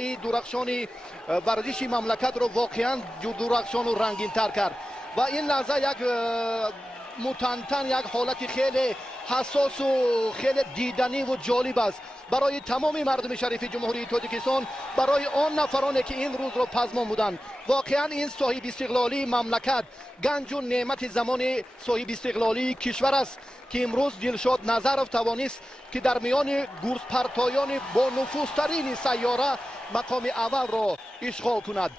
درخشان ورزش مملکت رو واقعا درخشان و رنگین تر کرد و این لحظه یک متنتن یک حالت خیلی حساس و خیلی دیدنی و جالب است برای تمام مردم شریف جمهوری تاجیکستان، برای آن نفرانی که این روز رو پزمان بودند. واقعا این صاحب استقلالی مملکت، گنج و نعمت زمان صاحب استقلالی کشور است که امروز دلشاد نظرов توانست که در میان گرز پرتایان با نفوذترین سیاره مقام اول را اشغال کند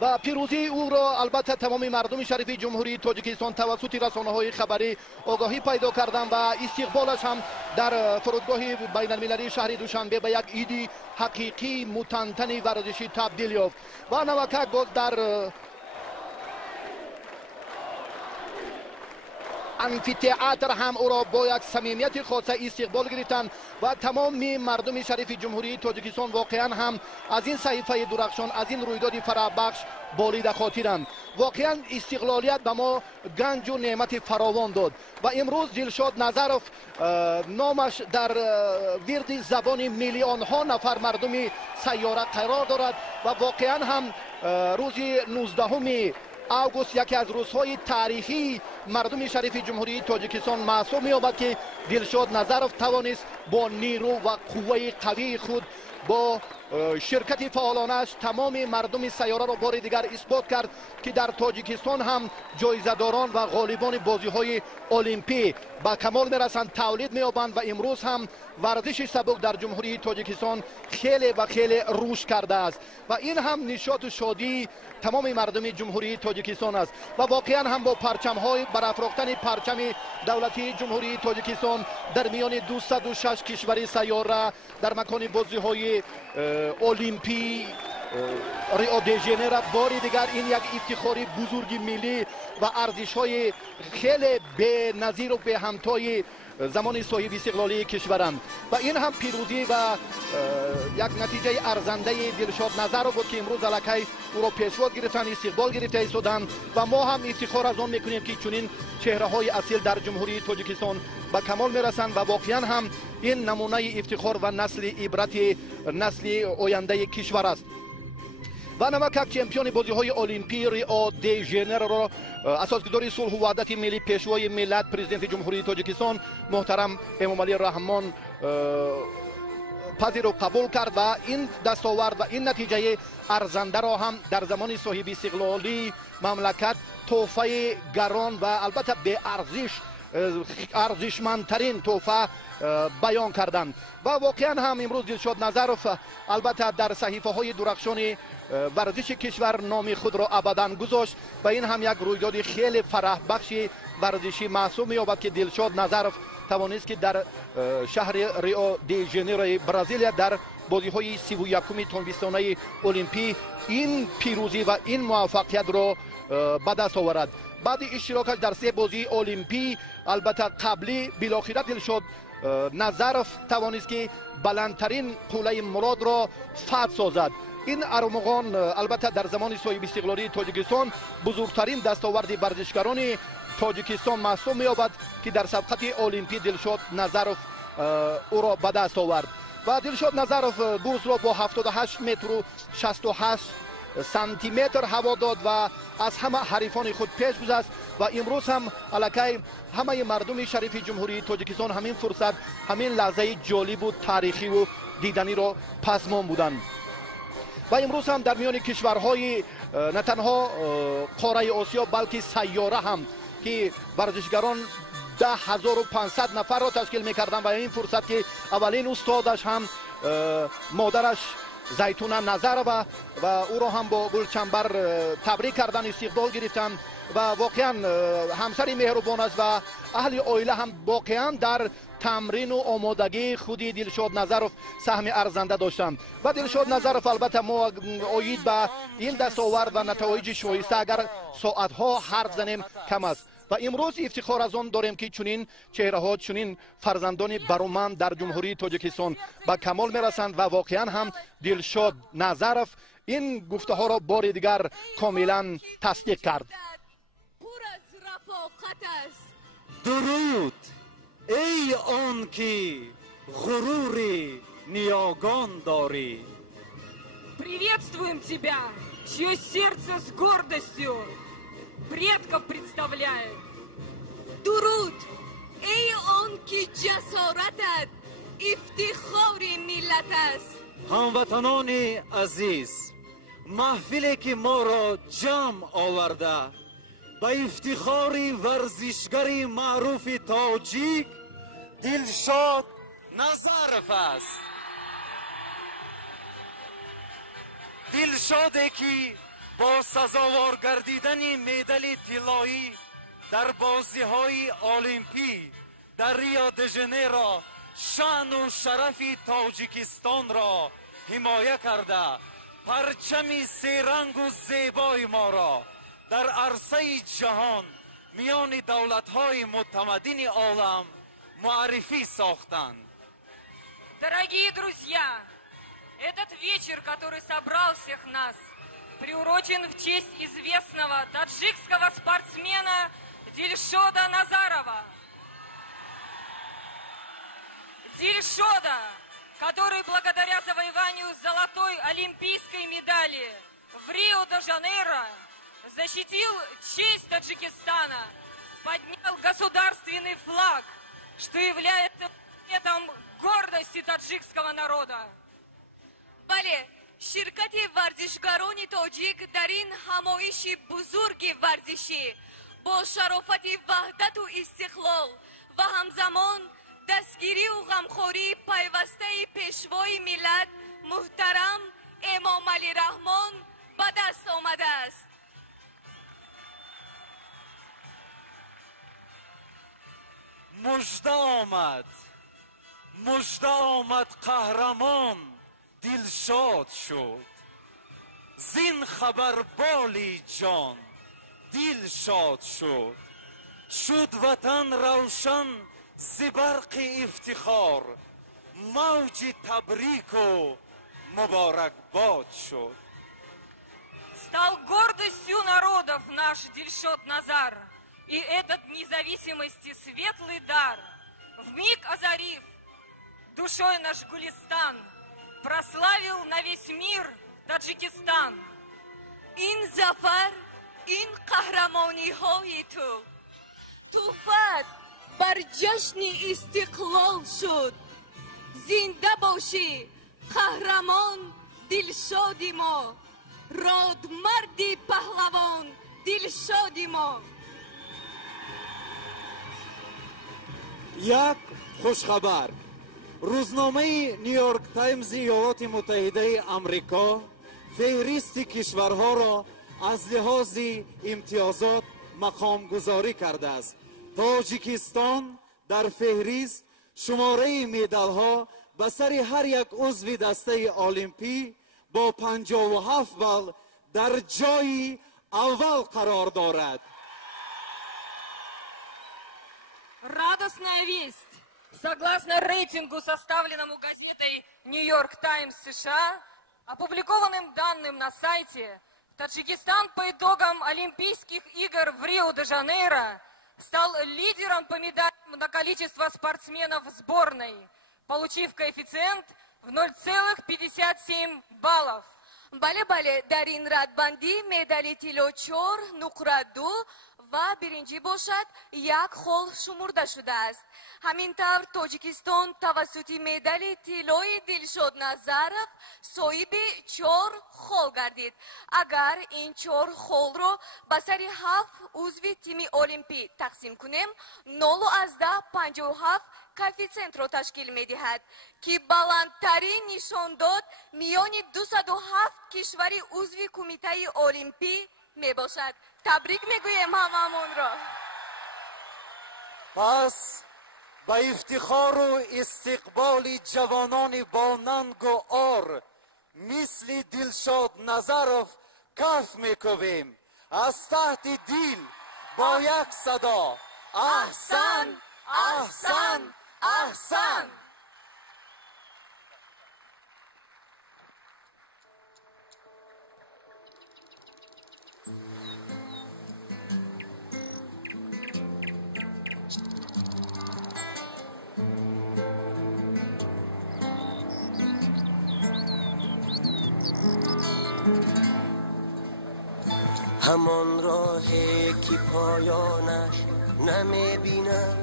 و پیروزی او را البته تمام مردم شریف جمهوری تاجیکستان توسط رسانه‌های خبری آگاهی پیدا کردند و استقبالش هم در فرودگاه بین المللی شهر دوشنبه به یک عید حقیقی متنتن ورزشی تبدیل یافت و نوکه در امفی‌تئاتر هم او را با یک صمیمیت خاصه استقبال گرفتند و تمام مردم شریف جمهوری تاجیکستان واقعا هم از این صحیفه درخشان، از این رویداد فرابخش بالید خاطرند. واقعا استقلالیت به ما گنج و نعمت فراوان داد و امروز دلشاد نظرов نامش در ورد زبان میلیون ها نفر مردم سیاره قرار دارد و واقعا هم روز 19 اوگوست یکی از روزهای تاریخی مردم شریف جمهوری تاجیکستان محسوب می‌یابد که دلشاد نظرов توانست با نیرو و قوه قوی خود با شرکت فعالانش تمام مردم سیاره را بار دیگر اثبات کرد که در تاجیکستان هم جایزه‌داران و غالبان بازی‌های المپی با کمال میرسند، تولید می‌یابند و امروز هم ورزش سبک در جمهوری تاجیکستان خیلی و خیلی رشد کرده است و این هم نشاط و شادی تمام مردم جمهوری تاجیکستان است و واقعا هم با پرچم‌های برافراختن پرچم دولتی جمهوری تاجیکستان در میان 206 کشور سیاره در مکان بازی‌های المپی ریو دی ژانیرو بار دیگر این یک افتخاری بزرگ ملی و ارزش‌های خیلی بی‌نظیر و به همتای زمان صاحب استقلالی کشورند و این هم پیروزی و یک نتیجه ارزنده دلشاد نظرov بود که امروز الکی او را پیشوا گرفتن، استقبال گرفته ایستادند و ما هم افتخار از آن میکنیم که چنین چهره‌های اصیل در جمهوری تاجیکستان به کمال میرسند و واقعا هم این نمونه افتخار و نسل عبرت نسل آینده کشور است. و نمکک چمپیون بازی‌های المپی ریو دی ژانیرو را اساسگذار صلح و وحدت ملی پیشوای ملت پرزیدنت جمهوری تاجیکستان محترم امامعلی رحمان پذیر و قبول کرد و این دستاورد و این نتیجه ارزنده را هم در زمان صاحب استقلالی مملکت تحفه گران و البته به ارزشمندترین تحفه بیان کردند و واقعا هم امروز دلشاد نظرov البته در صحیفه های درخشان ورزش کشور نام خود را ابدا گذاشت و این هم یک رویداد خیلی فرح بخش ورزشی محسوب می‌یابد که دلشاد نظرov توانست که در شهر ریو دی ژانیرو برزیل در بازی‌های 31 تنبیستانه المپی این پیروزی و این موفقیت را به دست آورد. بعد اشتراکش در 3 بازی المپی البته قبلی بالاخره دلشاد نظرov توانست که بلندترین قله مراد را فتح سازد. این ارمغان البته در زمان صاحب استقلالی تاجیکستان بزرگترین دستاورد ورزشکاران تاجیکستان محسوب می‌یابد که در سبقت المپی دلشاد نظرov او را به دست آورد و دلشاد نظرov گرز را با 78 متر و 68 سانتی متر هوا داد و از همه حریفان خود پیش گذشت و امروز هم الکی همه مردم شریف جمهوری تاجیکستان همین فرصت، همین لحظه جالب و تاریخی و دیدنی را پزمان بودند و امروز هم در میان کشورهای نه تنها قاره آسیا بلکه سیاره هم که ورزشگران 10,500 نفر را تشکیل می‌کردند و این فرصت که اولین استادش هم مادرش زیتونه نظرov و او را هم با گلچنبر تبریک کردن، استقبال گرفتند و واقعا همسر مهربان است و اهل عائله هم واقعا در تمرین و آمادگی خودی دلشاد نظرov سهم ارزنده داشتند و دلشاد نظرov البته ما اوید به این دستاورد و نتایج شایسته اگر ساعت‌ها حرف زنیم کم است و امروز افتخار از آن داریم که چنین چهره‌ها، چنین فرزندان برومند در جمهوری تاجیکستان به کمال میرسند و واقعا هم دلشاد نظرov این گفته ها را بار دیگر کاملا تصدیق کرد. پر از رفاقت است. درود ای آن که غرور نیاگان داری، Приветствуем тебя, чье сердце с гордостью предков представляет. درود ای آن که جسارتت افتخار ملت است. هموطنان عزیز، محفلی که ما را جمع آورده به افتخار ورزشگر معروف تاجیک دلشاد نظرف است. دلشاده که با سزاوار گردیدن مدال طلایی در بازی‌های المپی در ریو د ژنیرو شأن و شرف تاجیکستان را حمایت کرده پرچم سه‌رنگ و زیبای ما را در عرصه جهان میان دولت‌های متمدن عالم معرفی ساختند. Дорогие друзья, этот вечер, который собрал всех нас, приурочен в честь известного таджикского спортсмена Дильшода Назарова. Дильшода, который благодаря завоеванию золотой олимпийской медали в Рио-де-Жанейро защитил честь Таджикистана, поднял государственный флаг, что является предметом гордости таджикского народа. بله، شرکت ورزشکاران تاجیک در این همایش بزرگ ورزشی با شرافت وحدت و استقلال و همزمان دستگیری و غمخوری پیوسته پیشوای ملت محترم امام علی رحمان به دست آمده است. مژده آمد قهرمان دلشاد شد، زین خبر بالی جان دل شاد شد. شد وطن روشن ز برق افتخار، موج تبریک و مبارک باد شد. Стал гордостью народов наш Дильшод Назар, и этот независимости светлый дар, вмиг озарив душой наш Гулистан, прославил на весь мир Таджикистан. این ظفر، این قهرمانی های تو فقط بر جشن استقلال شد. زنده باشی قهرمان دلشادی ما، رادمرد پهلوان دلشادی ما. یک خوشخبر: روزنامه نیویورک تایمز ایالات متحده آمریکا فهرست کشورها را از لحاظ امتیازات مقام گذاری کرده است. تاجیکستان در فهرست شماره مدال ها به سر هر یک عضو دسته المپی با 57 بال در جای اول قرار دارد. Радостная весть! Согласно рейтингу, составленному газетой «Нью-Йорк Таймс» США, опубликованным данным на сайте, Таджикистан по итогам Олимпийских игр в Рио-де-Жанейро стал лидером по медалям на количество спортсменов в сборной, получив коэффициент в 0,57 баллов. بله در این ردبندی مدال طلا 4 نقره 2 و برنجی باشد 1 خال شمرده شده است. همینطور تاجیکستان توسط مدال طلای دلشاد نظرف صاحب 4 خال گردید. اگر این 4 خال را به سر 7 عضو تیم المپی تقسیم کنیم 0.57 коэффициент را تشکیل می دهد که بلندترین نشان داد میان 207 کشور عضو کمیته المپی می باشد. تبریک می گویم هممون را. پس به افتخار و استقبال جوانان با ننگ و عار مثل دلشاد نظرف کف میکوبیم از تحت دل با یک صدا: احسن احسن احسن. همان راهی که پایانش نمیبینم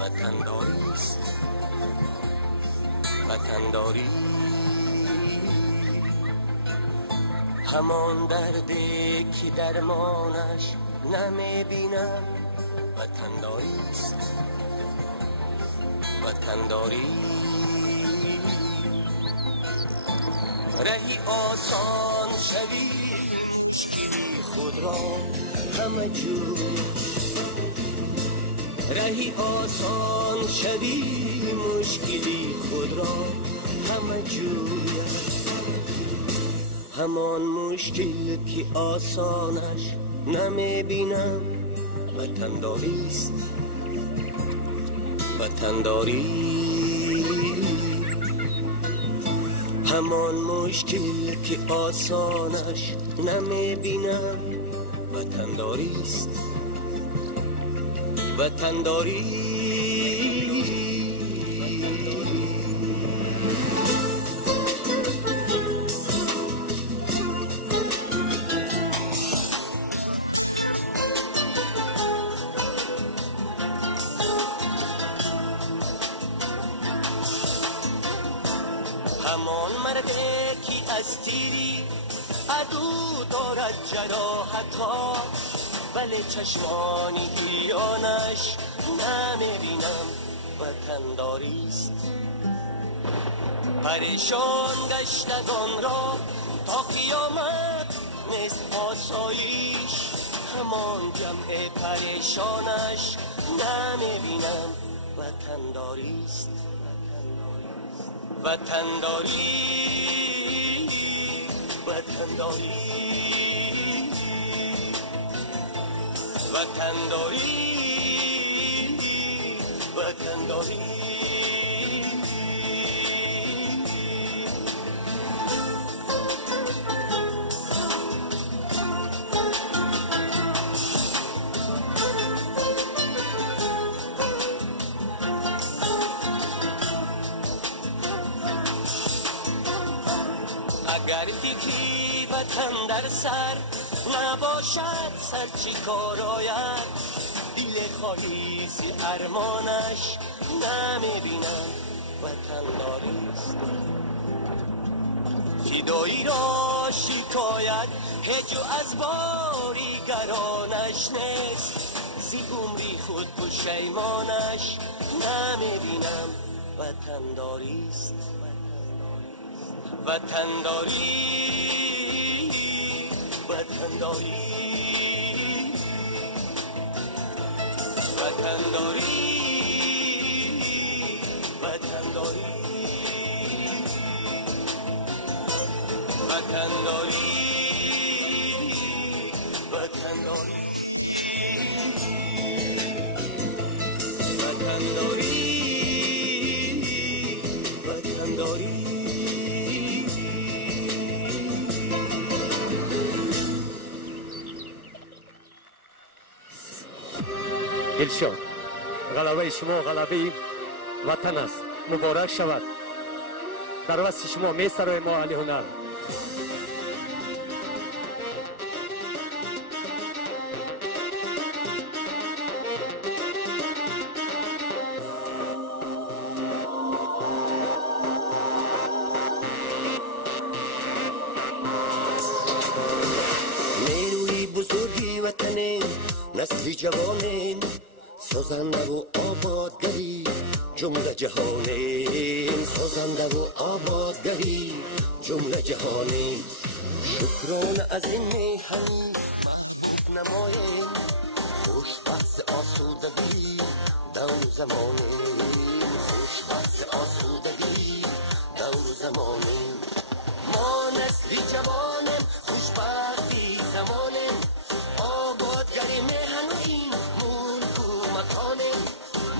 وطنداریست وطنداری همان دردی که درمانش نمیبینم وطنداریست وطنداری رهی آسان شوی مشکلی خود را همه جور رهی آسان شوی مشکلی خود را همه جور همان مشکل که آسانش نمیبینم وطنداریست وطنداری همان مشکل که آسانش نمیبینم وطنداریست وطنداری همان مرده که از تیری عدو دارد جراحت‌ها ولی چشمانی گریانش نمیبینم وطنداریست پریشان گشتگان را تا قیامت نیست آسایش همان جمع پریشانش نمیبینم وطنداریست وطنداری وطنداری وطنداری وطنداری اگر یکی وطن در سر نباشد سر چی کار آید دل خالی ز ارمانش نمیبینم وطنداریست فدایی را شکایت هجو از باریگرانش نیست زی عمری خود پشیمانش نمیبینم وطنداریست وطنداری وطنداری وطنداری وطنداری وطنداری وطنداری وطنداری دلشاد غلبه شما غلبه وطن است مبارک شود در وسط شما میسترای ما علی هنر نیروی بزرگی وطن نسل جوانیم سازنده و آبادگری جمله جهانیم سازنده و آبادگری جمله جهانیم شکران از این میهن محبوب نماییم خوشبخت آسودگی دور زمانیم خوشبخت آسودگی دور زمانیم ما نسلی جوانیم خوشبختی زمانیم آبادگری میهن و این ملک و مکانیم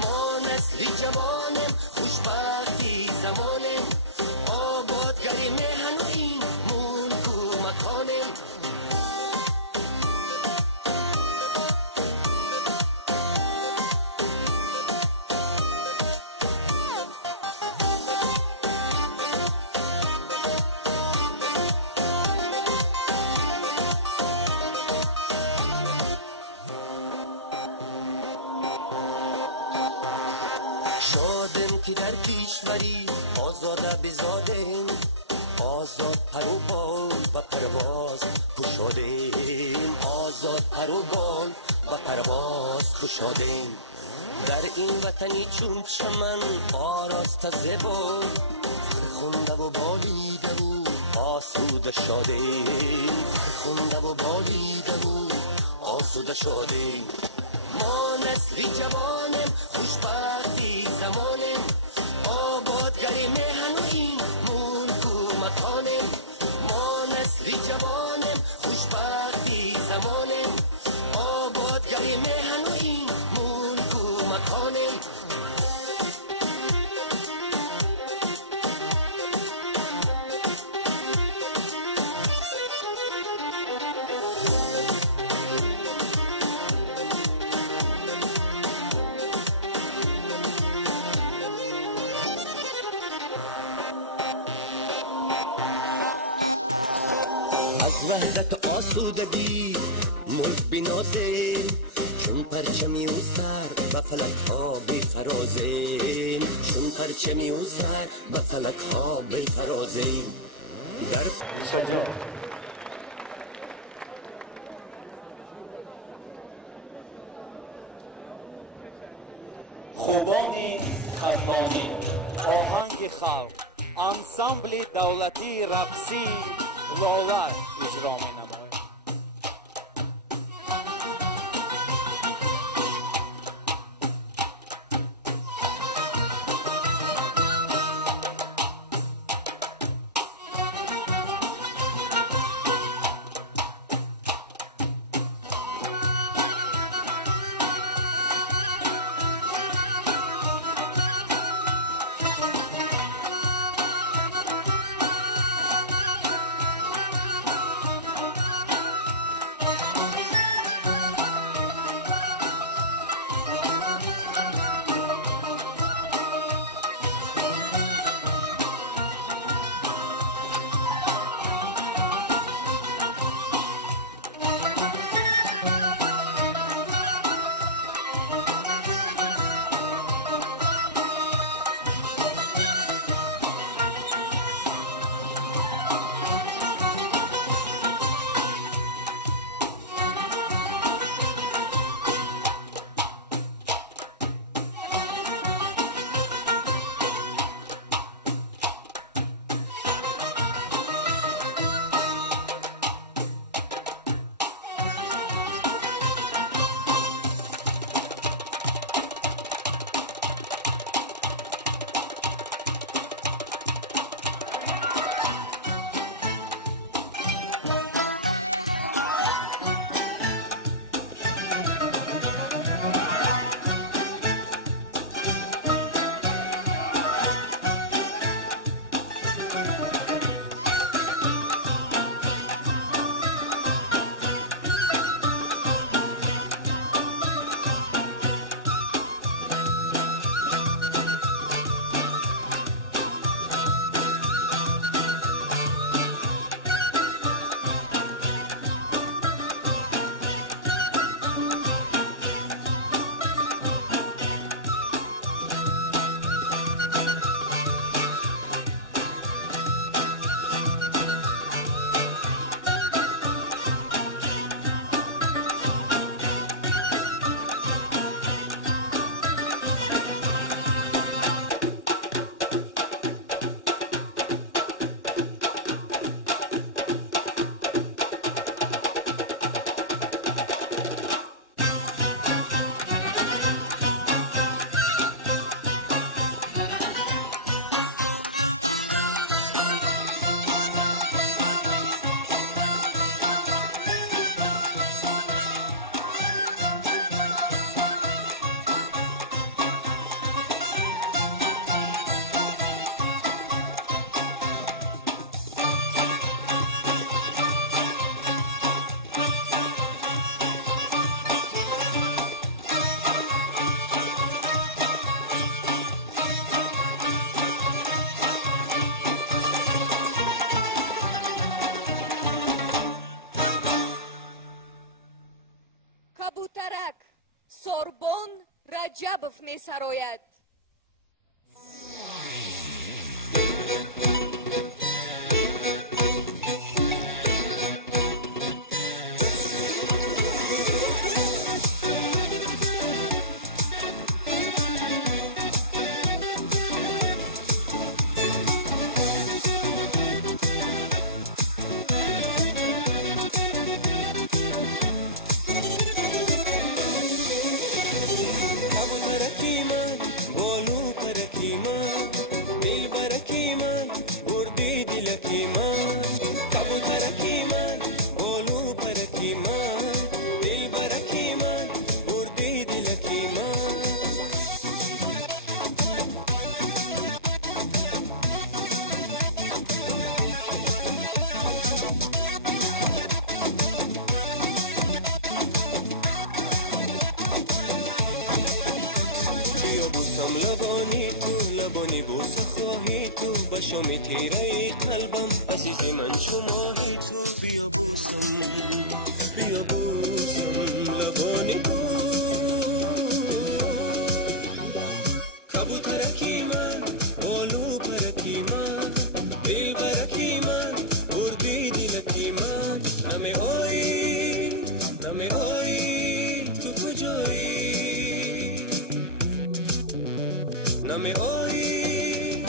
ما نسلی جوانیم خوشبختی زمانیم آبادگری میهن و این ملک و مکانیم کشوری آزاد بزادیم، آزاد پر و بال و پرواز گشادیم، آزاد پر و بال و پرواز گشادیم. در این وطنی چون چمن آراسته زیبا، فرخنده و بالیده و آسوده شادیم، فرخنده و بالیده و آسوده شادیم. ما نسلی جوانیم، خوشبختی زمانیم، آبادگری مهنویم، ملک و مکانیم. ما نسلی جوانیم، خوشبختی زمانیم، آبادگری مهنویم، ملک و مکانیم. از وحدت آسودگی ملک بنازیم، چون پرچمی و سر به فلک ها بفرازیم، چون پرچمی و سر به فلک ها بفرازیم. در خوبانی خربانی، آهنگ خلق، انسامبل دولتی رقصی لاله اجرا می نماید. سوربن رجبوف می سراید. تیره قلبم عزیز من شما تو بیا بوسم لبانی تو کبوترکی من بالو پرکی من دل برکی من بردی دلکی من نمی آیی تو کجایی نمی آیی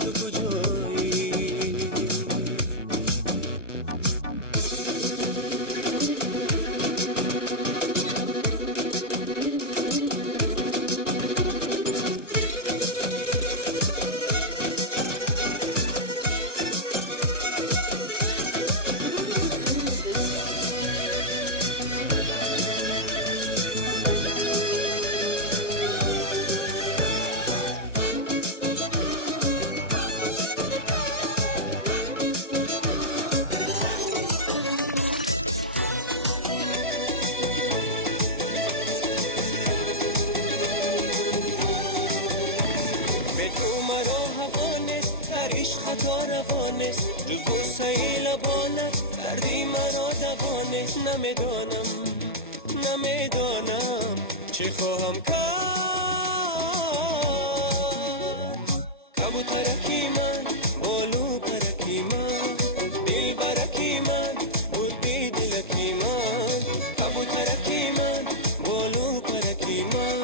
تو کجایی جز بوسه لبانت دردی مرا دوانه نمیدانم چه خواهم کرد کبوترکی من بالو پرکی من دل برکی من بردی دلکی من کبوترکی من بالو پرکی من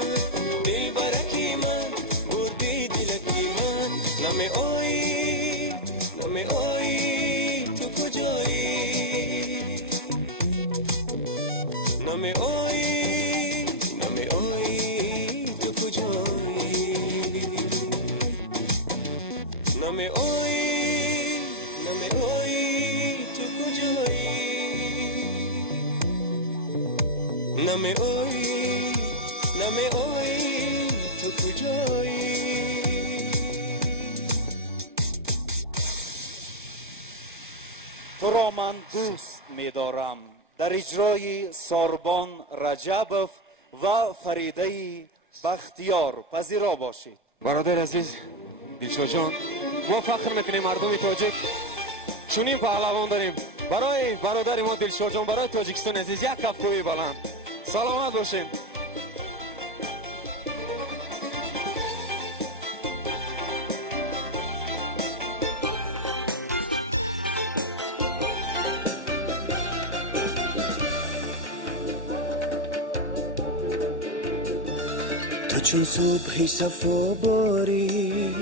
دل برکی من بردی دلکی من نمی آیی تو کجایی نمی آیی تو کجایی نمی آیی تو کجایی نمی آیی تو کجایی تو را من دوست می‌دارم در اجرای ساربان رجبوف و فریده بختیار پذیرا باشید. برادر عزیز دلشاد جان، ما فخر میکنیم مردم تاجیک چنین پهلوان داریم. برای برادر ما دلشاد جان، برای تاجیکستان عزیز یک کف کوی بلند. سلامت باشین. تو چون صبحی صفا باری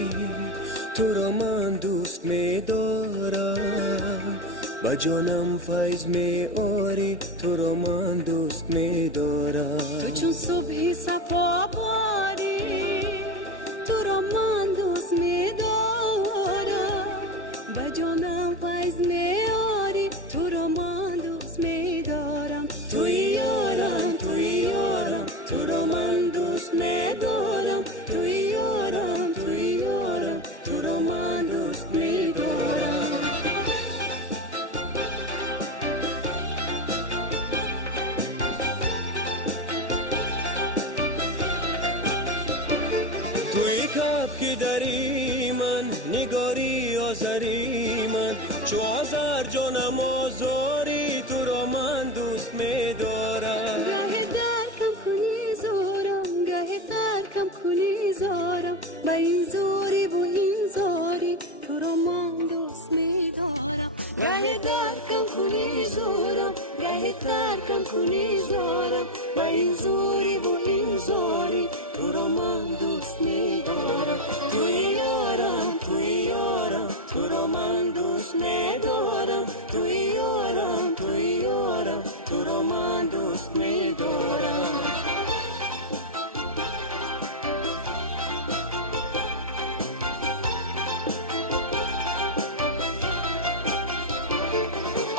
تو را من دوست می دارم با جانم فیض می آری تو را من دوست می دارم تو چون صبحی صفا باری تو را من دوست می دارم با جانم فیض می آری تو را من دوست می دارم توی یارم تو را من دوست می دارم توی یارم تو را من دوست می دارم توی کف که داری من نگاری آزاری من چو آزار جانم آزاری تو را من دوست می دارم گاهی درکم کنی زارم گاهی ترکم کنی زارم با این زاری و این زاری تو را من دوست می دارم گاهی درکم کنی زارم گاهی ترکم کنی زارم با این زاری و این زاری تو را من دوست می دارم توی یارم تو را من دوست می دارم توی یارم تو را من دوست می دارم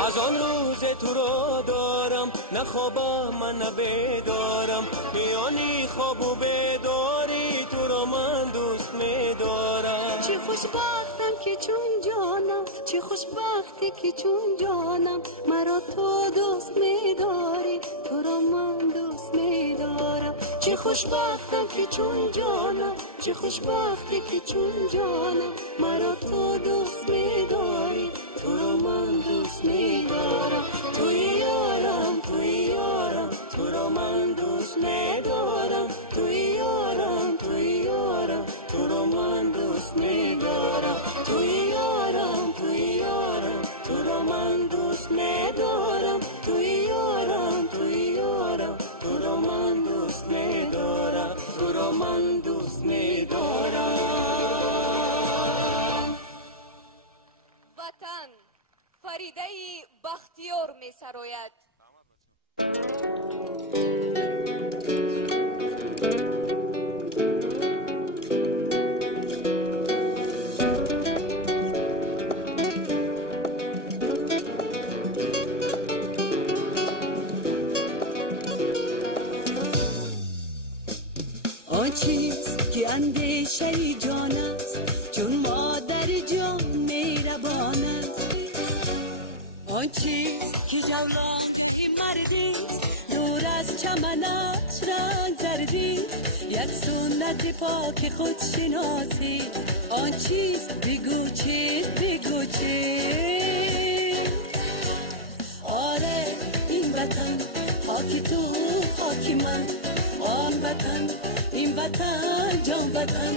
از آن روز تو را دارم نه خوابم من نه بیدارم میانی خواب و بیداری تو را من دوست می دارم چه خوشبختم که چون جانم، چه خوشبختی که چون جانم مرا تو دوست می‌داری، تو را من دوست می‌دارم. چه خوشبختم که چون جانم، چه خوشبختی که چون جانم مرا تو دوست می‌داری، تو را من دوست می‌دارم. توی یارم، توی یارم، تو را من دوست می‌دارم. توی یارم، توی یارم، تو را من دوست می‌دارم. توی یارم، توی یارم، تو را من دوست می‌دارم. توی یارم، توی یارم، تو را من دوست می‌دارم. تو را من دوست می‌دارم. وطن فریده بختیار می سراید. آن چیست که اندیشه جان است، چون مادر جان مهربان است. آن چیست که جولان مردی، دور از چمنش رنگ زردی، یک سنت پاک خود شناسی. آن چیست بگو چیست، بگو چیست. آره این وطن خاک تو خاک من، آن وطن این وطن جان وطن.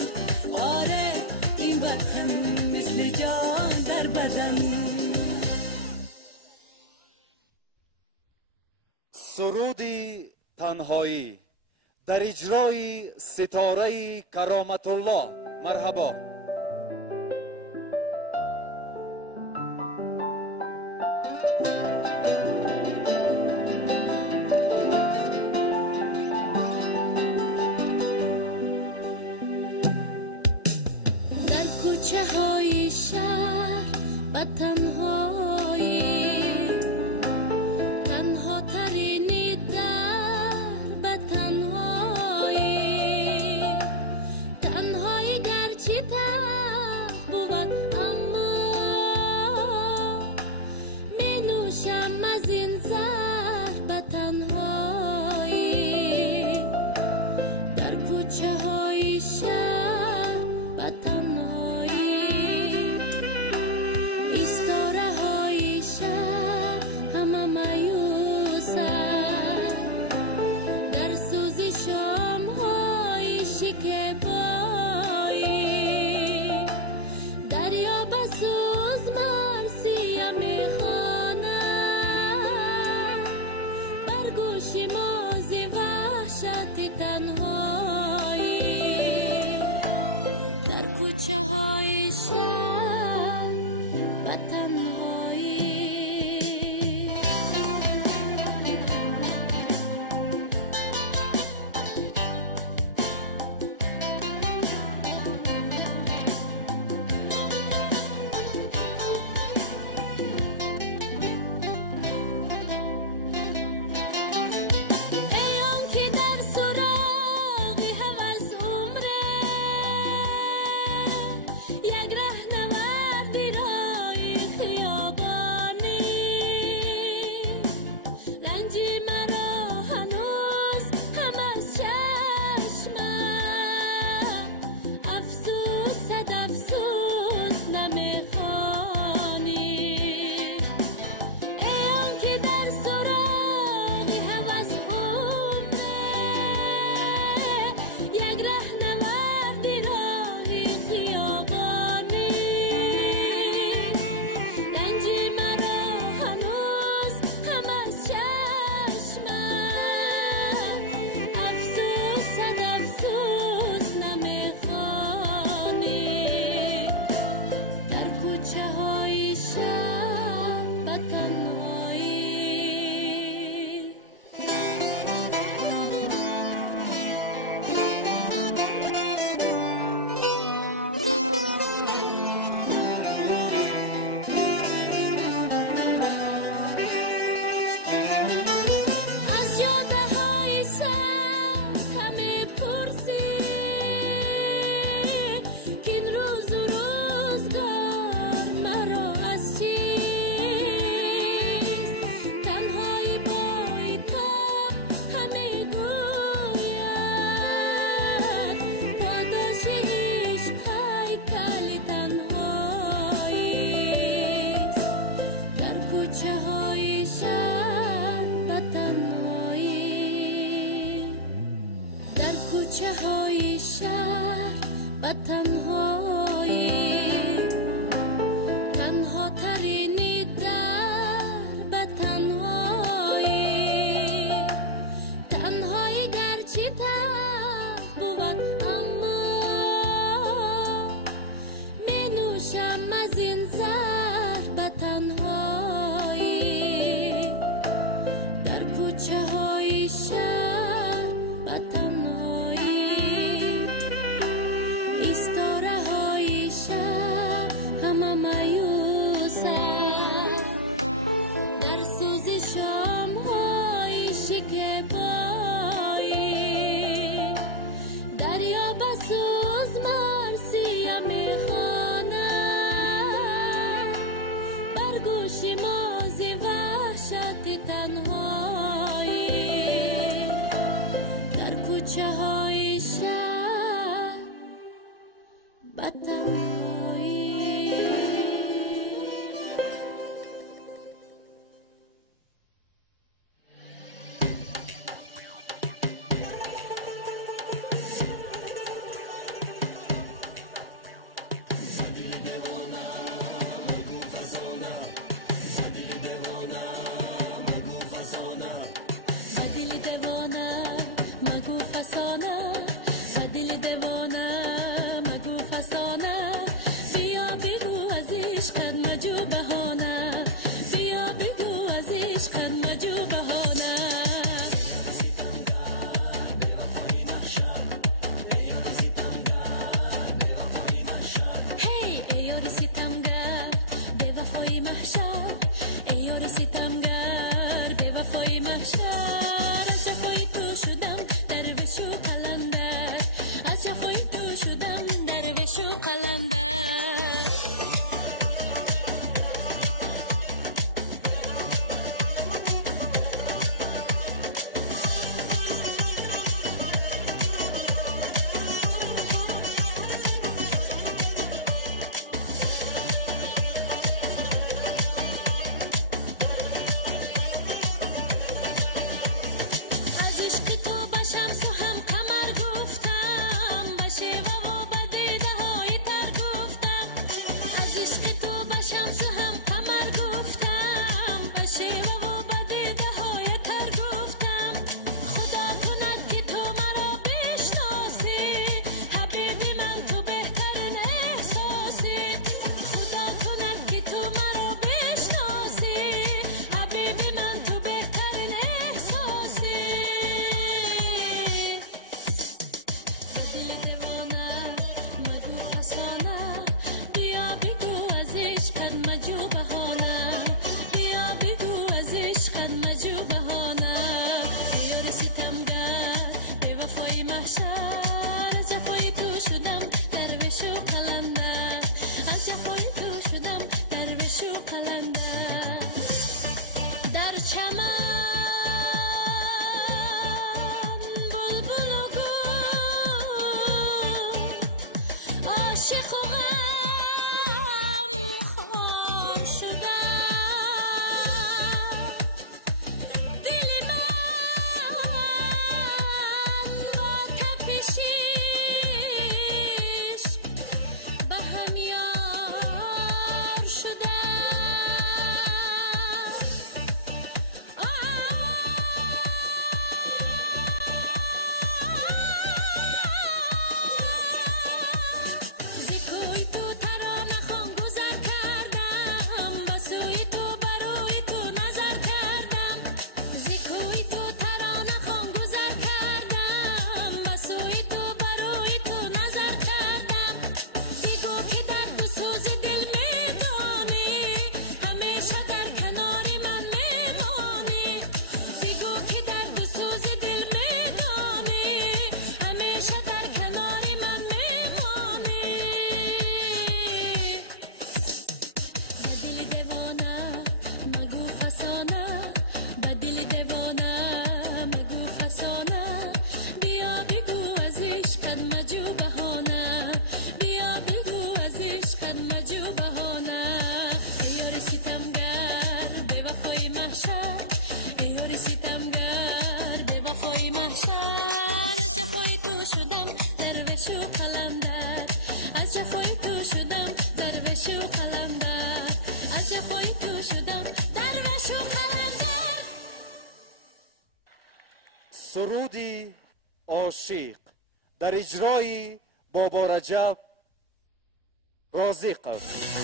آره این وطن مثل جان در بدن. سرودی تنهایی در اجرای ستاره کرامت الله. مرحبا. در کوچه های شهر و تنهایی، تنها ترین در و تنهایی، تنهایی گرچه تلخ بود اما می نوشم از این زهر و تنهایی. در کوچه های شهر و تنهایی، ایستاره شام‌های شکفایی دریا بسوز مرسی میخوانم بر گوش مازی وحشت تنهایی در کوچه های شهر بدتنهایی. سرودی عاشق در اجرای بابا رجب رازق است.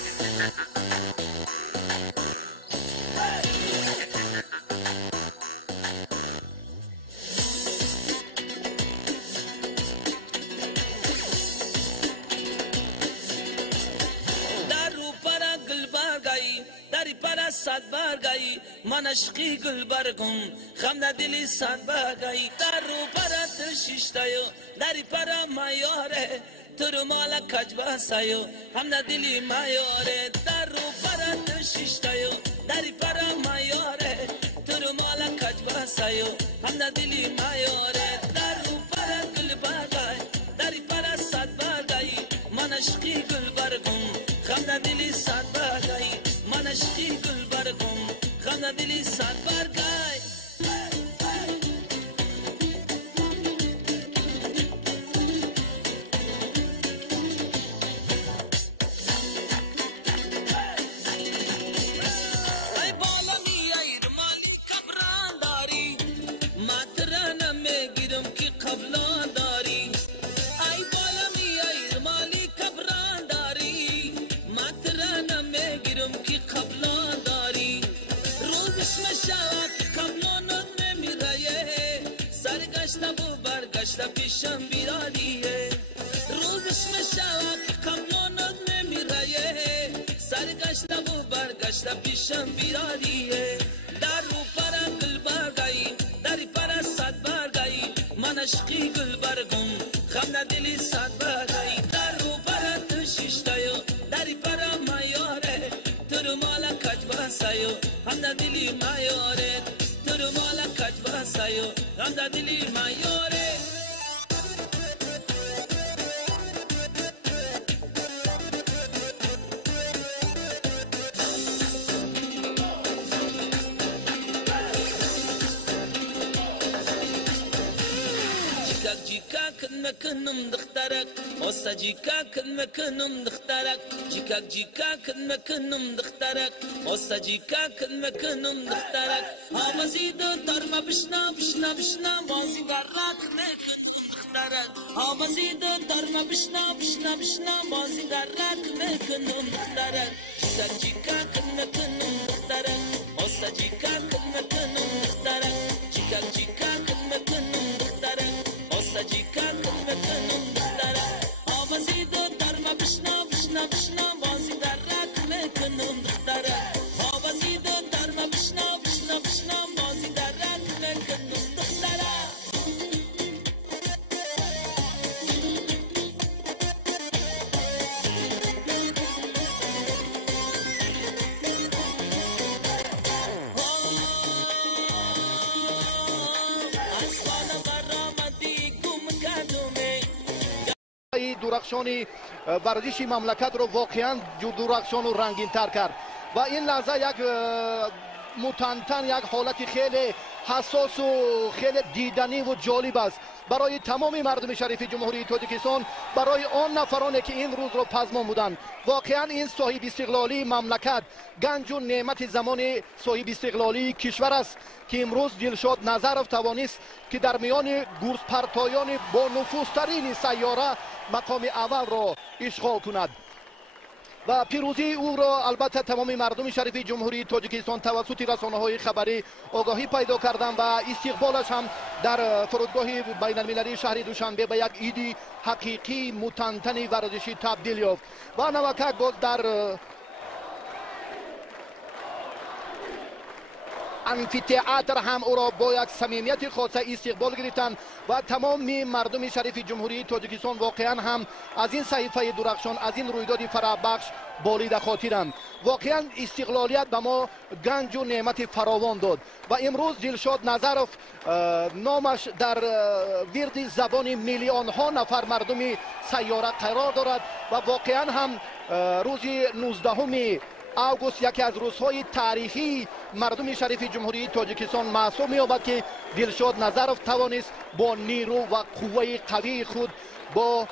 Dari para پر صد برگی من عشقی گل برگم خم ندلی صد برگی در رو پرت شیشتایو دری پر مایاره تو مال کج بسایو هم ندلی مایاره در رو پرت شیشتایو دری پر مایاره تو مال کج بسایو هم ندلی مایاره در رو پر گل برگی دری پر صد برگی من عشقی گل برگم خم ندلی صد برگی من عشقی گل برگم خم ندلی صد برگی پیشم بیرالیه روزش مشاوه که قبلانت نمیره سرگشته و برگشته پیشم بیرالیه در رو پر گل برگی دری پر صد برگی من عشقی گل برگم خم ندلی صد برگی در رو پر شیشتایو دری پر مایاره تو مال کج بسایو هم ندلی مایاره تو مال کج بسایو هم ندلی مایاره نکنم دخترک اوسا جیکاک نکنم دخترک جیکاک نکنم دخترک اوسا جیکاک نکنم دخترک آوازی دو ترما بشنا بازی گراک نکنم دخترک آوازی دو ترما بشنا بازی گراک نکنم دخترک جیکاک نکنم دخترک اوسا جیکاک نکنم دخترک جیکاک نکنم دخترک اوسا جیکاک نکنم دخترک آوازی دو ترما بشنا بازی گراک نکنم دخترک آوازی دو ترما بشنا بازی گراک نکنم دخترک درخشانی ورزشی مملکت رو واقعا درخشان و رنگین تر کرد و این لحظه یک متنتن یک حالت خیلی حساس و خیلی دیدنی و جالب است برای تمام مردم شریف جمهوری تاجیکستان، برای آن نفرانی که این روز رو پزمان بودند. واقعا این صاحب استقلالی مملکت، گنج و نعمت زمان صاحب استقلالی کشور است که امروز دلشاد نظرов توانست که در میان گورس پرتایان با نفوذترین سیاره مقام اول را اشغال کند و پیروزی او را البته تمام مردم شریف جمهوری تاجیکستان توسط رسانه‌های خبری آگاهی پیدا کردند و استقبالش هم در فرودگاه بین المللی شهر دوشنبه به یک عید حقیقی متنتن ورزشی تبدیل یافت و نوکک باز در امفی‌تئاتر هم او را با یک صمیمیت خاصه استقبال گرفتند و تمام مردم شریف جمهوری تاجیکستان واقعا هم از این صحیفه درخشان، از این رویداد فرابخش بالید خاطرند. واقعا استقلالیت به ما گنج و نعمت فراوان داد و امروز دلشاد نظرов نامش در ورد زبان میلیون ها نفر مردم سیاره قرار دارد و واقعا هم روز 19 اوگوست یکی از روزهای تاریخی مردم شریف جمهوری تاجیکستان محسوب می‌یابد که دلشاد نظرов توانست با نیرو و قوه قوی خود با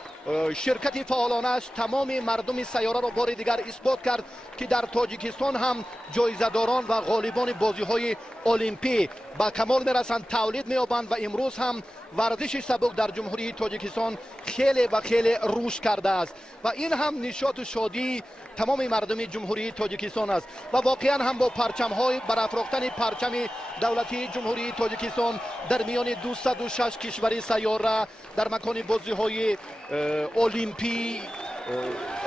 شرکت فعالانش تمام مردم سیاره را بار دیگر اثبات کرد که در تاجیکستان هم جایزه‌داران و غالبان بازی‌های المپی به کمال میرسند، تولید می‌یابند و امروز هم ورزش سبک در جمهوری تاجیکستان خیلی و خیلی رشد کرده است و این هم نشاط و شادی تمام مردم جمهوری تاجیکستان است و واقعا هم با پرچم‌های برافراختن پرچم دولتی جمهوری تاجیکستان در میان 206 کشور سیاره در مکان بازی‌های المپی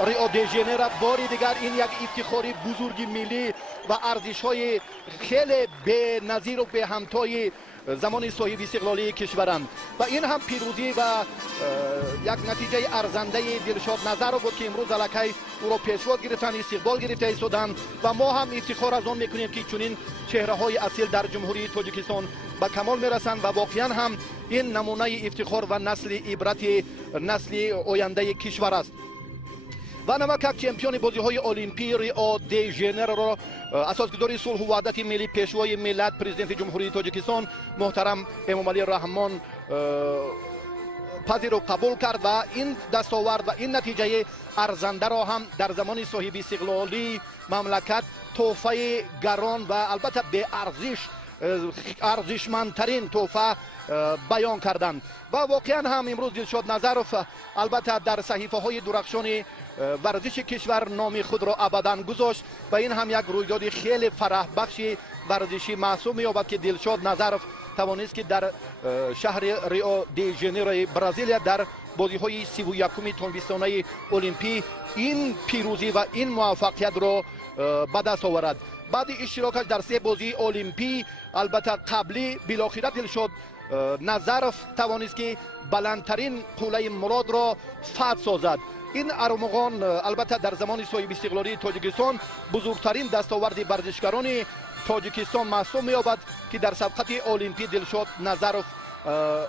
ریو دی ژانیرو باری دیگر این یک افتخاری بزرگ ملی و ارزش‌های خیلی بی‌نظیر و به همتای زمان صاحب استقلالی کشورند و این هم پیروزی و یک نتیجه ارزنده دلشاد نظرov بود که امروز الکی او را پیشواز گرفتن، استقبال گرفته ایستادند و ما هم افتخار از آن میکنیم که چنین چهره‌های اصیل در جمهوری تاجیکستان به کمال میرسند و واقعا هم این نمونه افتخار و نسل عبرت نسل آینده کشور است. و نمکک چمپیون بازی‌های المپی ریو دی ژانیرو را اساسگذار صلح و وحدت ملی پیشوای ملت پرزیدنت جمهوری تاجیکستان محترم امامعلی رحمان پذیر و قبول کرد و این دستاورد و این نتیجه ارزنده را هم در زمان صاحب استقلالی مملکت تحفه گران و البته به ارزشمندترین تحفه بیان کردند و واقعا هم امروز دلشاد نظرov البته در صحیفه های درخشان ورزش کشور نام خود را ابدا گذاشت و این هم یک رویداد خیلی فرح بخش ورزشی محسوب می‌یابد که دلشاد نظرov توانست که در شهر ریو دی ژانیرو برزیل در بازی‌های 31 تابستانه المپی این پیروزی و این موفقیت را به دست آورد. بعد اشتراکش در 3 بازی المپی البته قبلی بالاخره دلشاد نظرov توانست که بلندترین قله مراد را فتح سازد. این ارمغان البته در زمان صاحب استقلالی تاجیکستان بزرگترین دستاورد ورزشکاران تاجیکستان محسوب می‌یابد که در سبقت المپی دلشاد نظرov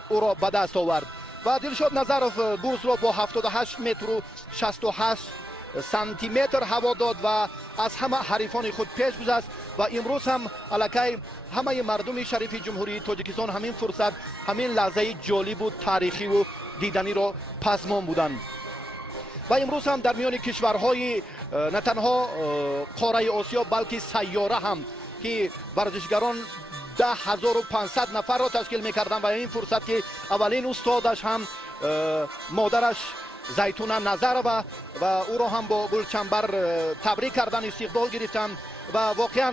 او را به دست آورد و دلشاد نظرov برز را با 78 متر و 68 سانتی متر هوا داد و از همه حریفان خود پیش گذشت و امروز هم الکی همه مردم شریف جمهوری تاجیکستان همین فرصت همین لحظه جالب و تاریخی و دیدنی را پسماند بودند و امروز هم در میان کشورهای نه تنها قاره آسیا بلکه سیاره هم که ورزشگران 10,500 نفر را تشکیل می‌کردند و این فرصت که اولین استادش هم مادرش زیتونه نظرov و او را هم با گلچنبر تبریک کردن استقبال گرفتند و واقعا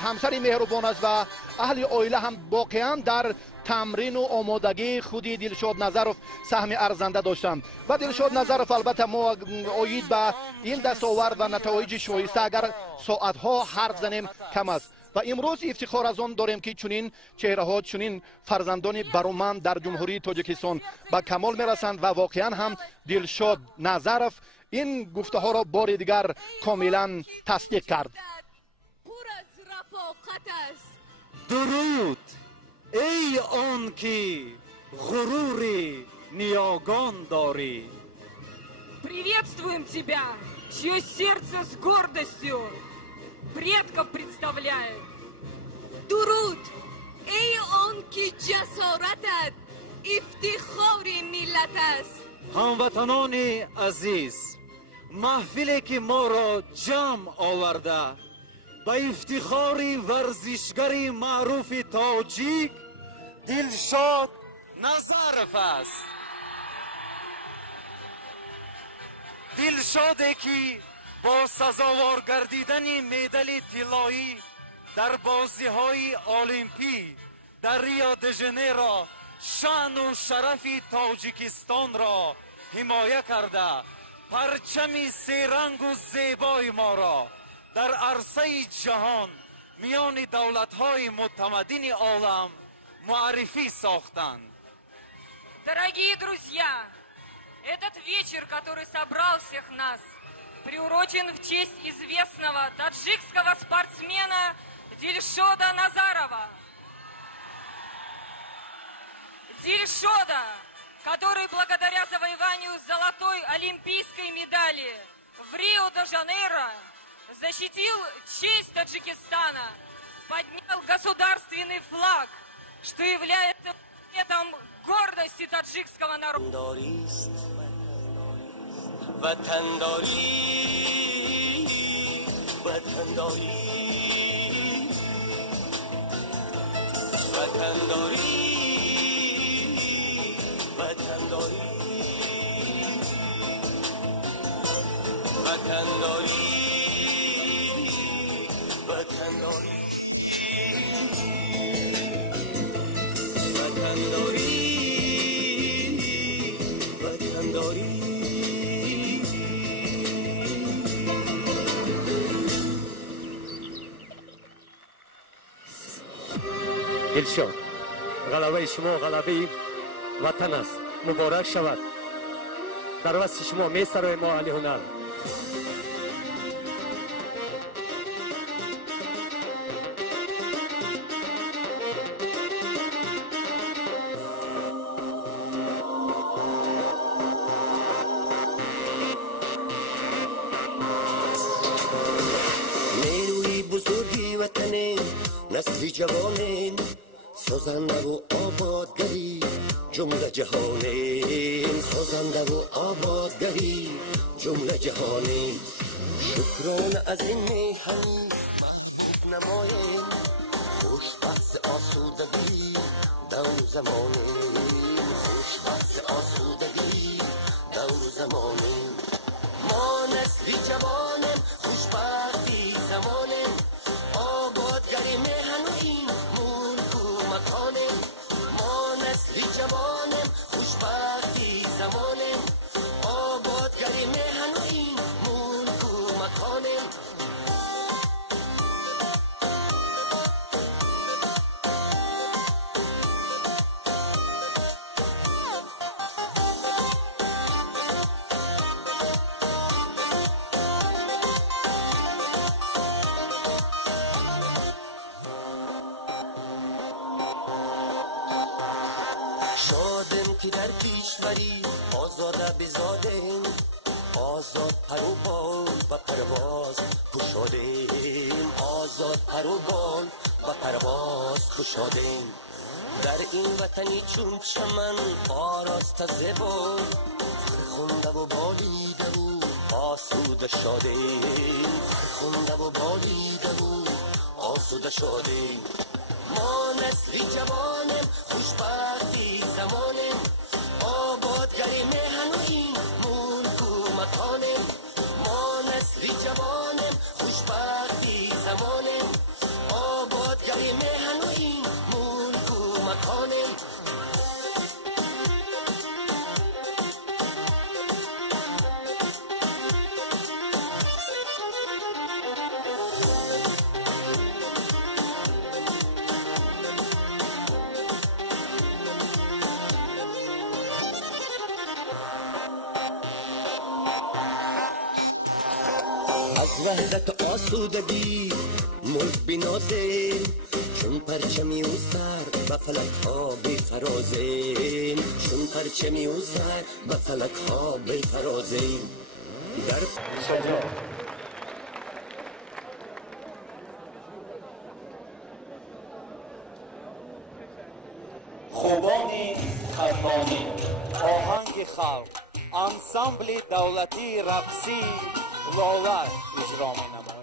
همسر مهربان است و اهل عائله هم واقعا در تمرین و آمادگی خودی دلشاد نظرov سهم ارزنده داشتند و دلشاد نظرov البته ما اید به این دستاورد و نتایج شایسته اگر ساعتها حرف زنیم کم است و امروز افتخار از آن داریم که چنین چهره‌ها چنین فرزندان برومند در جمهوری تاجیکستان به کمال میرسند و واقعا هم دلشاد نظرov این گفته ها را بار دیگر کاملا تصدیق کرد. درود ای آن که غروری نیاگان داری. Приветствуем тебя, чье сердце с гордостью предков представляет. درود ای آن که جسارتت افتخار ملت است. هموطنان عزیز، محفلی که ما را جمع آورده به افتخار ورزشگر معروف تاجیک دلشاد نظرov است. دلشاده که با سزاوار گردیدن مدال طلایی در بازی‌های المپی در ریو دی ژانیرو شان و شرف تاجیکستان را حمایت کرده پرچم سه رنگ و زیبای ما را در عرصه جهان میان دولت‌های متمدن عالم معرفی ساختند. Дорогие друзья, этот вечер, который собрал всех нас, приурочен в честь известного таджикского спортсмена Дильшода Назарова. Дильшода, который благодаря завоеванию золотой олимпийской медали в Рио-де-Жанейро защитил честь Таджикистана, поднял государственный флаг, что является предметом гордости таджикского народа. دلشاد غلبه شما غلبه وطن است. مبارک شود. در وسط شما میسترای ما علی هنر. نیروی بزرگی وطن نسل جوانین سازنده و آبادگری جمله جهانین سازنده و آبادگری جمله جهانین شکران از این میهنی محبوب نمایین خوشبخت آسودگی دور زمانین خوشبخت آسودگی دور زمانین ما نسلی جوانیم خوشبختی زمانیم آبادگری میهن و این ملک و مکانیم ما نسلی جوانیم خوشبختی زمانیم آبادگری میهن و این ملک و مکانیم شادم که در کشوری آزاده بزادیم آزاد پر و بال و پرواز کشادیم آزاد پر و بال و پرواز کشادیم در این وطنی چون چمن آراسته زیبا فرخنده و بالیده و آسوده شادیم فرخنده و بالیده و آسوده شادیم ما نسلی جوانیم خوشبختی زمانیم آبادگری میهن و این ملک و مکانیم ما نسلی جوانیم خوشبختی زمانیم آبادگری میهن و این ملک و مکانیم از وحدت آسودگی ملک بنازیم چون پرچمی و سر و فلک ها بفرازیم چون پرچمی و سر و فلک ها بفرازیم در خوبان خرمانی آهنگ خلق انسامبل دولتی رقصی لاله اجرا می‌نماید.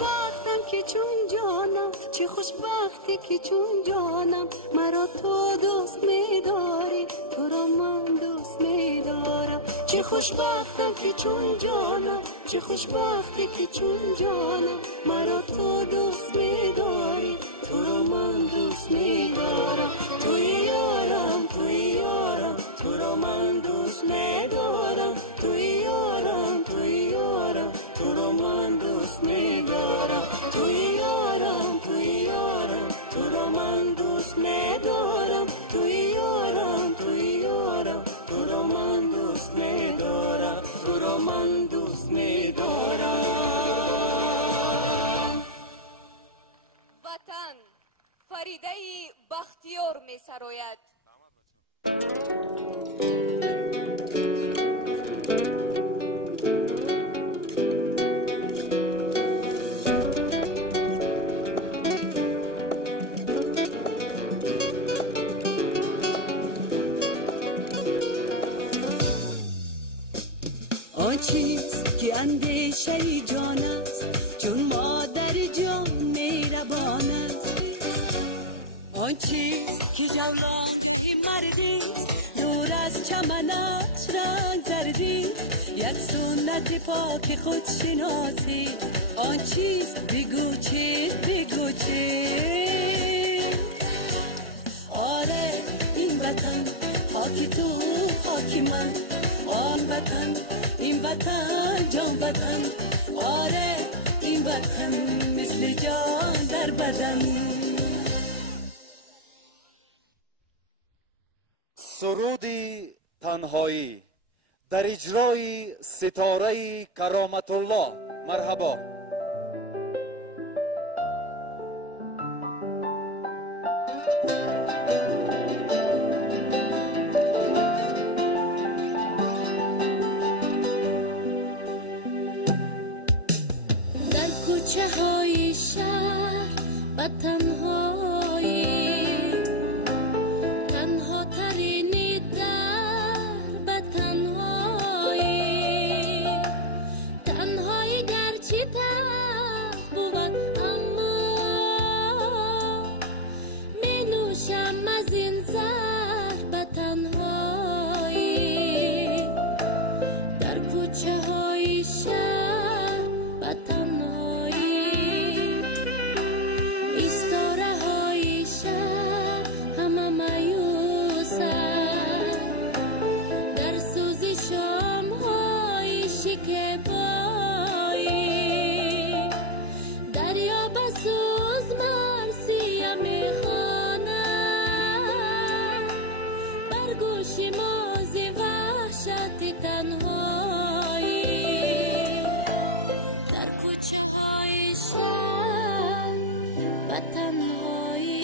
خوشبختم که چون جانم، چه خوشبختی که چون جانم مرا تو دوست می‌داری، تو را من دوست می‌دارم. چه خوشبختم که چون جانم، چه خوشبختی که چون جانم مرا تو دوست می‌داری، تو را من دوست می‌دارم. توی یارم توی یارم، تو را من دوست می‌دارم. توی یارم توی یارم، تو را من دوست می‌دارم. توی یارم توی یارم، تو را من دوست می‌دارم. توی یارم توی یارم، تو را من دوست می‌دارم. تو را من دوست می‌دارم. وطن فریده بختیار می سراید. آن چیز که اندیشه جان است، چون مادر جان مهربان است. آن چیز که جولان مردی، دور از چمنش رنگ زردی، یک سنت پاک خود شناسی. آن چیز بگو چیز بگو چیز. آره این وطن خاک تو خاک من، آن وطن این وطن جان وطن. آره این وطن مثل جان در بدن. سرودی تنهایی در اجرای ستاره کرامت الله. مرحبا. در کوچه های شهر و تنهایی، تنها ترین در و تنهایی، تنهایی گرچه تلخ بود اما می نوشم از این زهر و تنهایی. در کوچه های شهر و تنهایی، ایستاره های شهر همه مایوسند. در سوزی شام های شکیبایی، دریا بسوز مرسیه میخوانم. بر گوش موزی وحشت تنهایی. در کوچه های شهر و تنهایی.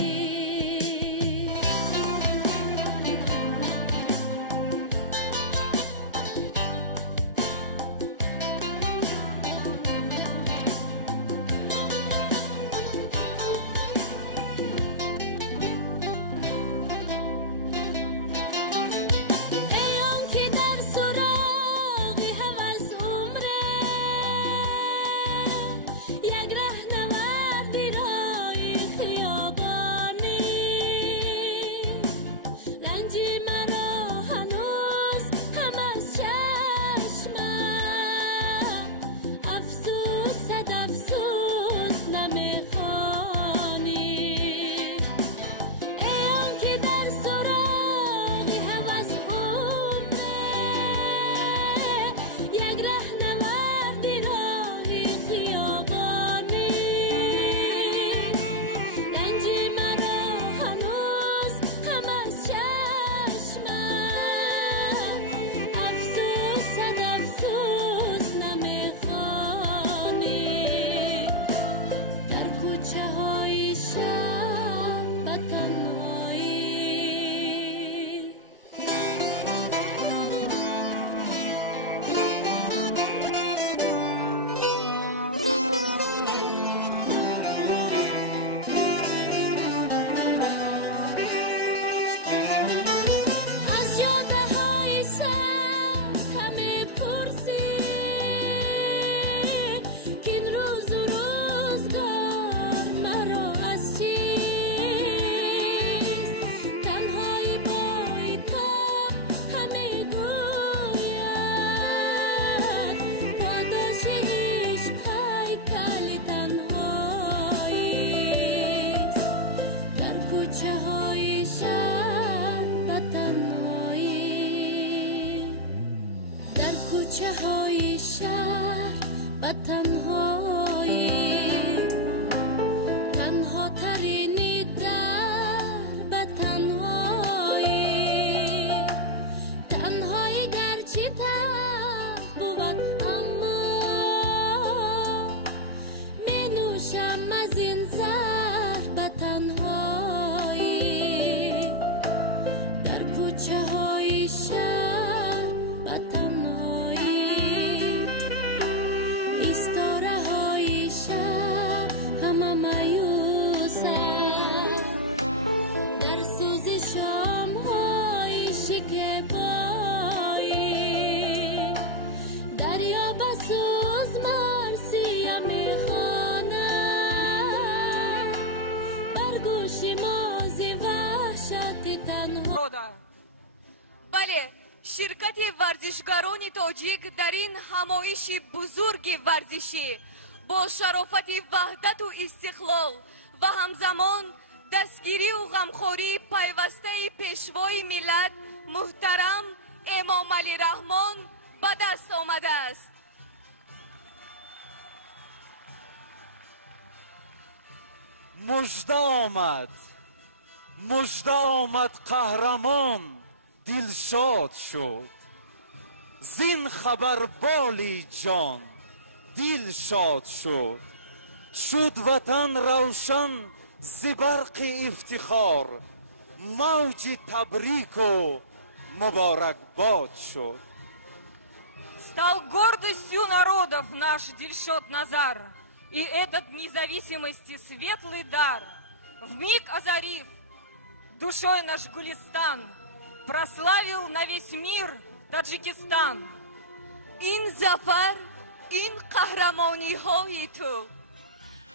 ای آن که در سراغ ما ز وحشت تنها. بله، شرکت ورزشکاران تاجیک در این همایش بزرگ ورزشی با شرافت وحدت و استقلال و همزمان دستگیری و غمخوری پیوسته پیشوای ملت محترم امام علی رحمان به دست آمده است. مژده آمد قهرمان دلشاد شد، زین خبر بالی جان دل شاد شد. شد وطن روشن ز برق افتخار، موج تبریک و مبارک باد شد. Стал гордостью народов наш Дильшод Назар, и этот независимости светлый дар, вмиг озарив душой наш Гулистан, прославил на весь мир Таджикистан. این ظفر، این قهرمانی های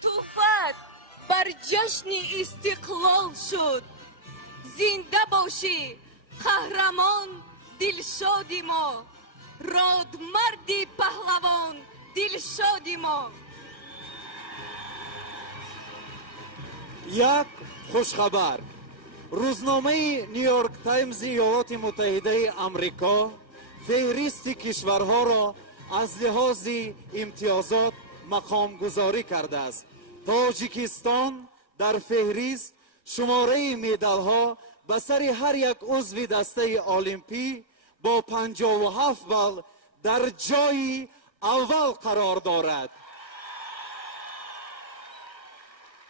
تو فقط بر جشن استقلال شد. زنده باشی قهرمان دلشاد ما، رادمرد پهلوان دلشاد ما. یک خوشخبر: روزنامه نیویورک تایمز ایالات متحده آمریکا فهرست کشورها را از لحاظ امتیازات مقام گذاری کرده است. تاجیکستان در فهرست شماره مدال ها به سر هر یک عضو دسته المپی با 57 بال در جای اول قرار دارد.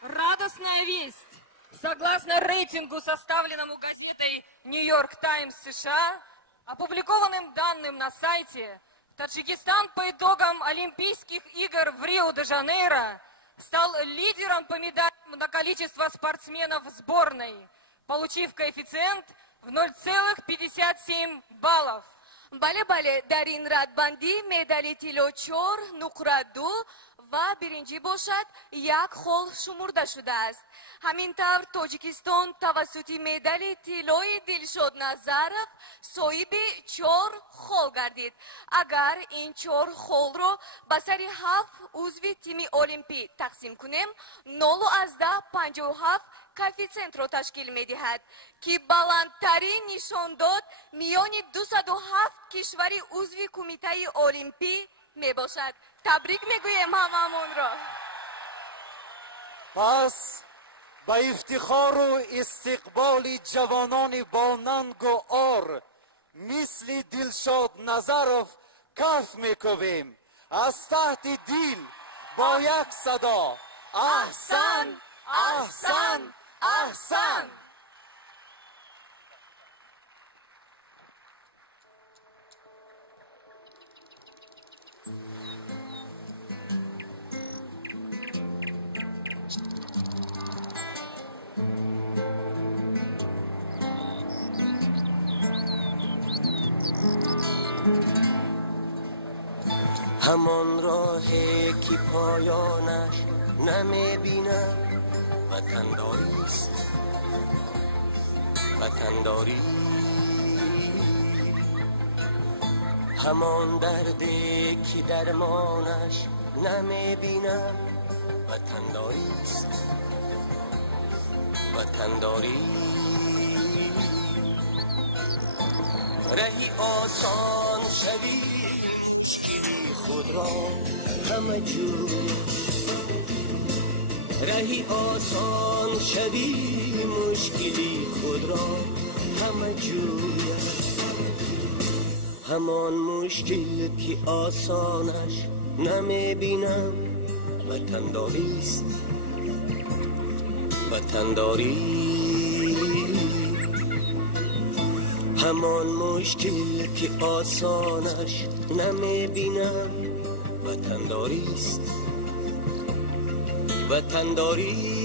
Радостная весть! Согласно рейтингу, составленному газетой «Нью-Йорк Таймс» США, опубликованным данным на сайте, Таджикистан по итогам Олимпийских игр в Рио-де-Жанейро стал лидером по медалям на количество спортсменов в сборной, получив коэффициент в 0,57 баллов. بله در این ردبندی مدال طلا 4 نقره 2 و برنجی باشد 1 خال شمرده شده است. همینطور تاجیکستان توسط مدال طلای دلشاد نظرف صاحب 4 خال گردید. اگر این 4 خال را به سر 7 عضو تیم المپی تقسیم کنیم 0.57 коэффициент را تشکیل می‌دهد که بلندترین نشانداد میان 207 کشور عضو کمیته المپی میباشد. تبریک میگویم هممون را. پس به افتخار و استقبال جوانان با ننگ و عار مثل دلشاد نظرف کف میکوبیم از تحت دل با یک صدا: احسن احسن احسن. همان راهی که پایانش نمیبینم وطنداریست، وطنداری. همان دردی که درمانش نمیبینم وطنداریست، وطنداری. رهی آسان شوی مشکلی خود را همه جور، رهی آسان شوی مشکلی خود را همه جور. همان مشکل که آسانش نمیبینم وطنداریست، وطنداری. همان مشکل که آسانش نمیبینم وطنداریست، وطنداری.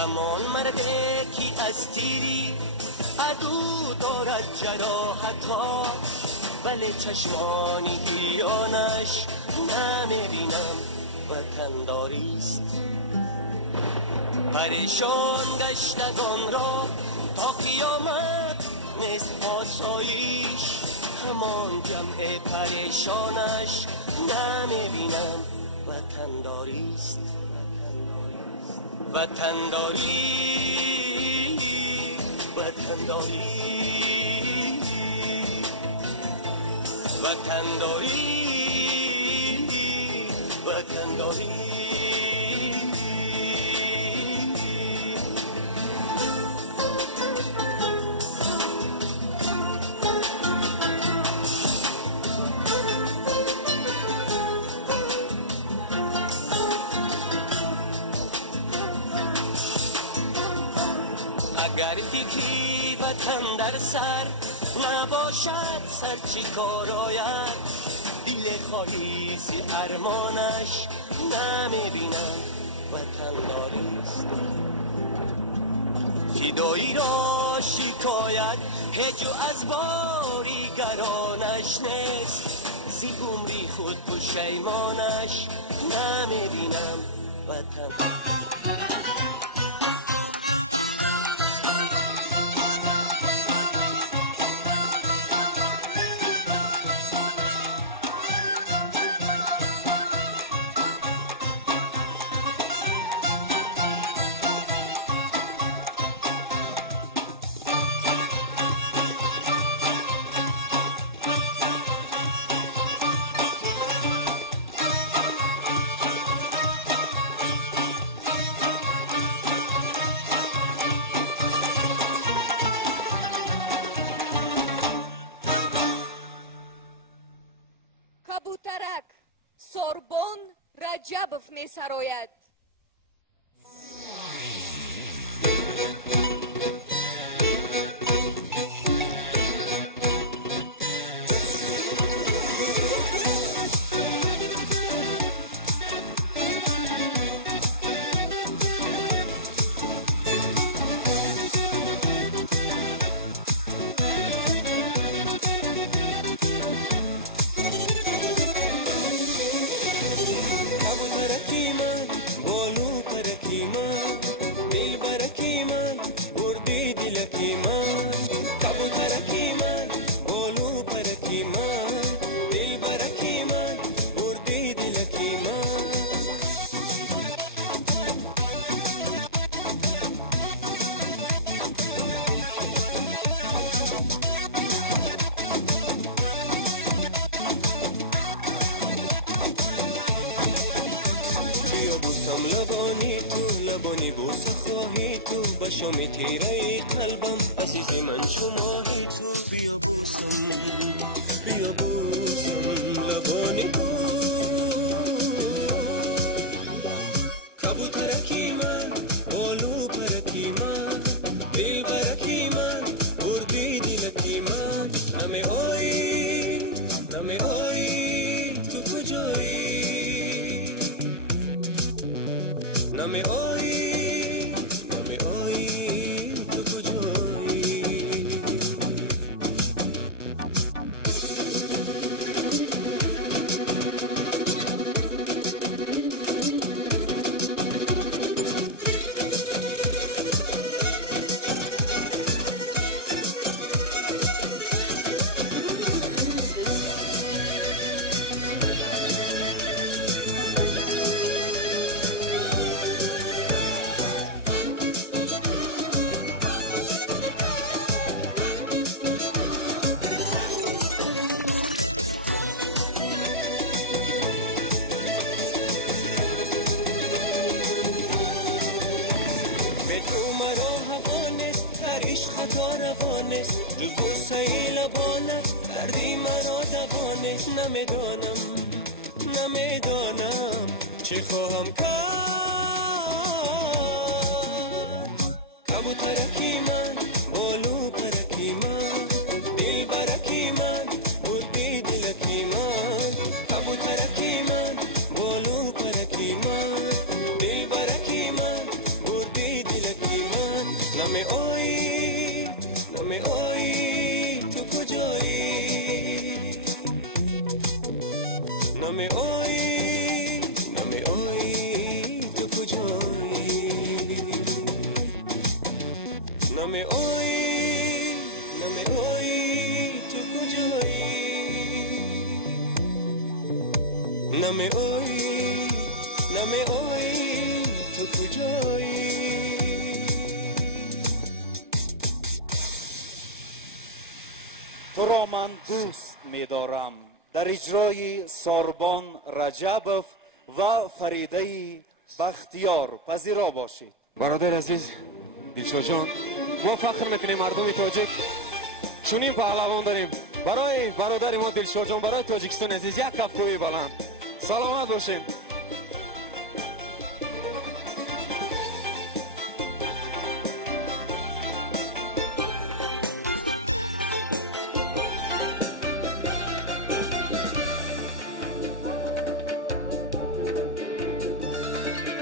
همان مرده که از تیری عدو دارد جراحتها، ولی چشمانی دیانش نمیبینم وطنداریست. پریشان گشت از آن را تا قیامت نیست آسایش، همان جمع پریشانش نمیبینم وطنداریست. وطنداری وطنداری وطنداری وطنداری. اگر یکی وطن در سر نباشد، سر چی کار آید؟ دل خواهیز ارمانش نمیبینم وطنداریست. فدایی را شکایت هیچ از باریگرانش نیست، زی عمری خود پشیمانش نمیبینم وطن. کبوترک سوربن رجبов می سراید. لبانی بوس خواهی تو بشم تیره قلبم عزیز من شماهی تو. بیا بوسم لبانی کبوترکی من بالو پرکی من دل برکی من بردی دلکی من نمی آیی تو کجایی نمی آیی تو کجایی. جز بوسه لبانت دردی مرا دوانه نمیدانم چه خواهم کرد. کبوترکی من بالو پرکی من دل برکی من بردی دلکی من کبوترکی من بالو پرکی من دل برکی من بردی دلکی نمی اوی تو کجایی نمی اوی تو کجایی تو را من دوست می‌دارم در اجرای ساربان رجبوف و فریده بختیار پذیرا باشید. برادر عزیز دلشاد جان ما فخر میکنیم مردم تاجیک چنین پهلوان داریم. برای برادر ما دلشاد جان برای تاجیکستان عزیز یک کف کوی بلند. سلامت باشین.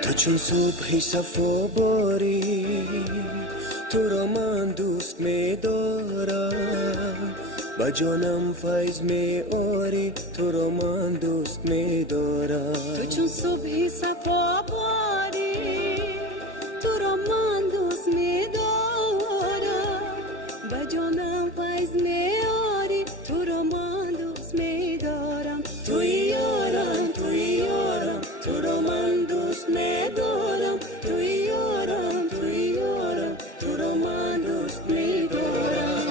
تو چون صبحی صفا باری تو را من دوست می دارم و جانم فیض می آری تو را من دوست می دارم تو چون صبحی صفا باری تو را من دوست می دارم و جانم فیض می آری تو را من دوست می دارم توی یارم تو را من دوست می دارم توی یارم تو را من دوست می دارم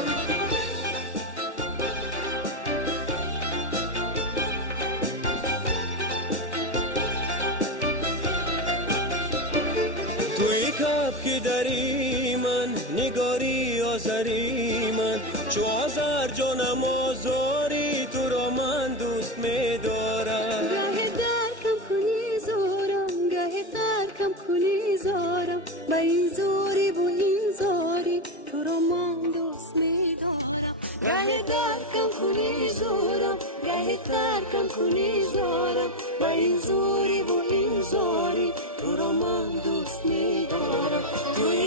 توی کف که داری من نگاری آزاری من چو آزار جانم آزاری تو را من دوست می دارم گاهی درکم کنی زارم گاهی ترکم کنی زارم با این زاری و این زاری تو را من دوست می دارم گاهی درکم کنی زارم گاهی ترکم کنی زارم با این زاری و این زاری تو را من دوست می دارم توی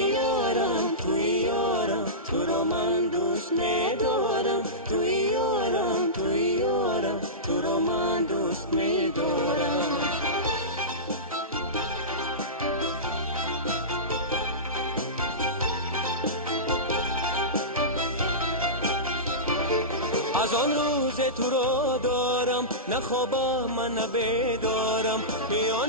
یارم تو را من دوست می دارم توی یارم تو را من دوست می دارم از آن روز تو را دارم نه خوابم من نه بیدارم میان